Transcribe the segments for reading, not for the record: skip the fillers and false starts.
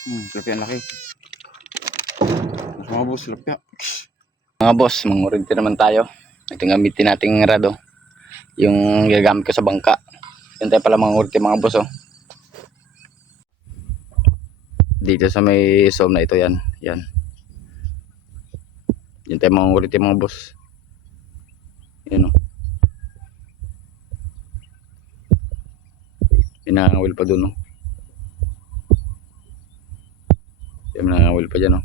Tilapia ang laki. Mga boss, tilapia. Mga boss, mangurinti naman tayo. Ito yung gamitin nating rado. Yung gagamit ko sa bangka. Yan tayo pala mangurinti mga boss, oh. Dito sa may som na ito, yan. Yan. Yan tayo mangurinti mga boss. Yan, oh. Pinangawil pa dun, oh. Yan, pinangawil pa dyan, oh.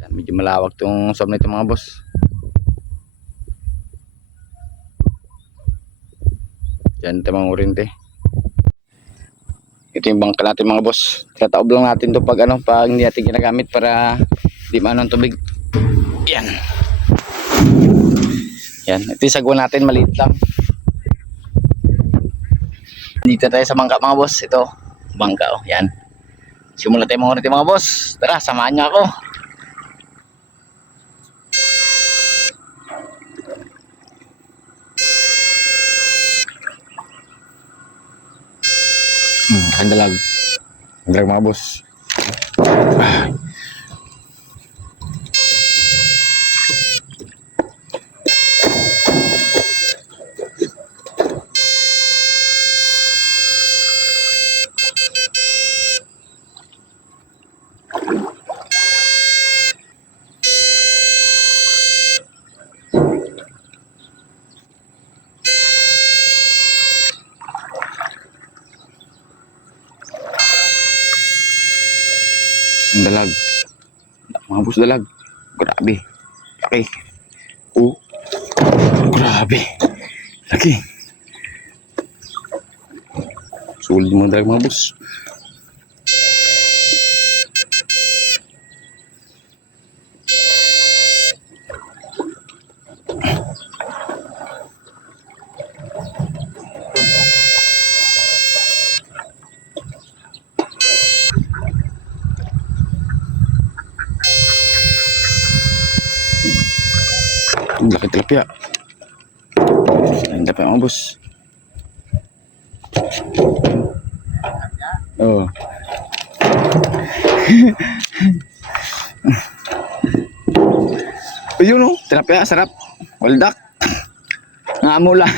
Yan, medyo malawak tong som na ito mga boss. Yan tayo mangurinti. Ito yung bangka natin mga boss. Tataob lang natin to pag pag hindi natin ginagamit para di maano ang tubig. Yan. Yan. Ito yung sagwa natin, maliit lang. Dito tayo sa bangka mga boss. Ito, bangka, oh. Yan. Simulan tayo mga boss. Tara, samahan niyo ako. Dalag. Dalag mga boss. Dalag. Mga boss, dalag. Grabe. Laki. Oh. Grabe. Laki. Sulit mga dalag mga boss. Laki tilapia. Ang dapat mga boss. Oh. Ayun, oh, tilapia, sarap. Waldak. Ngamo lang.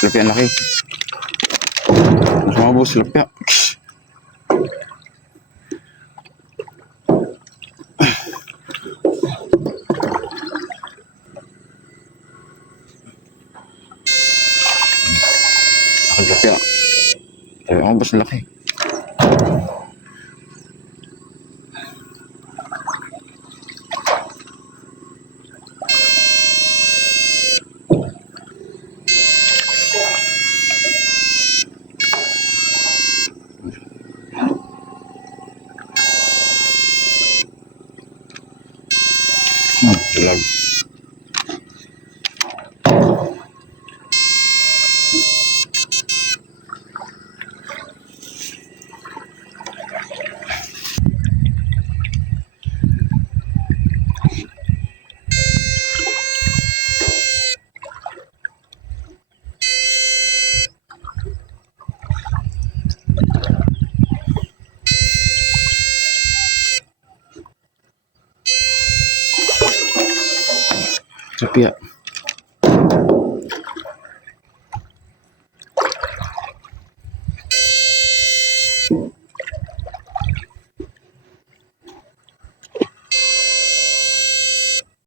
Tilapia ang laki. Mga boss, tilapia. Tilapia. Mga boss, laki. Dalag. Tilapia.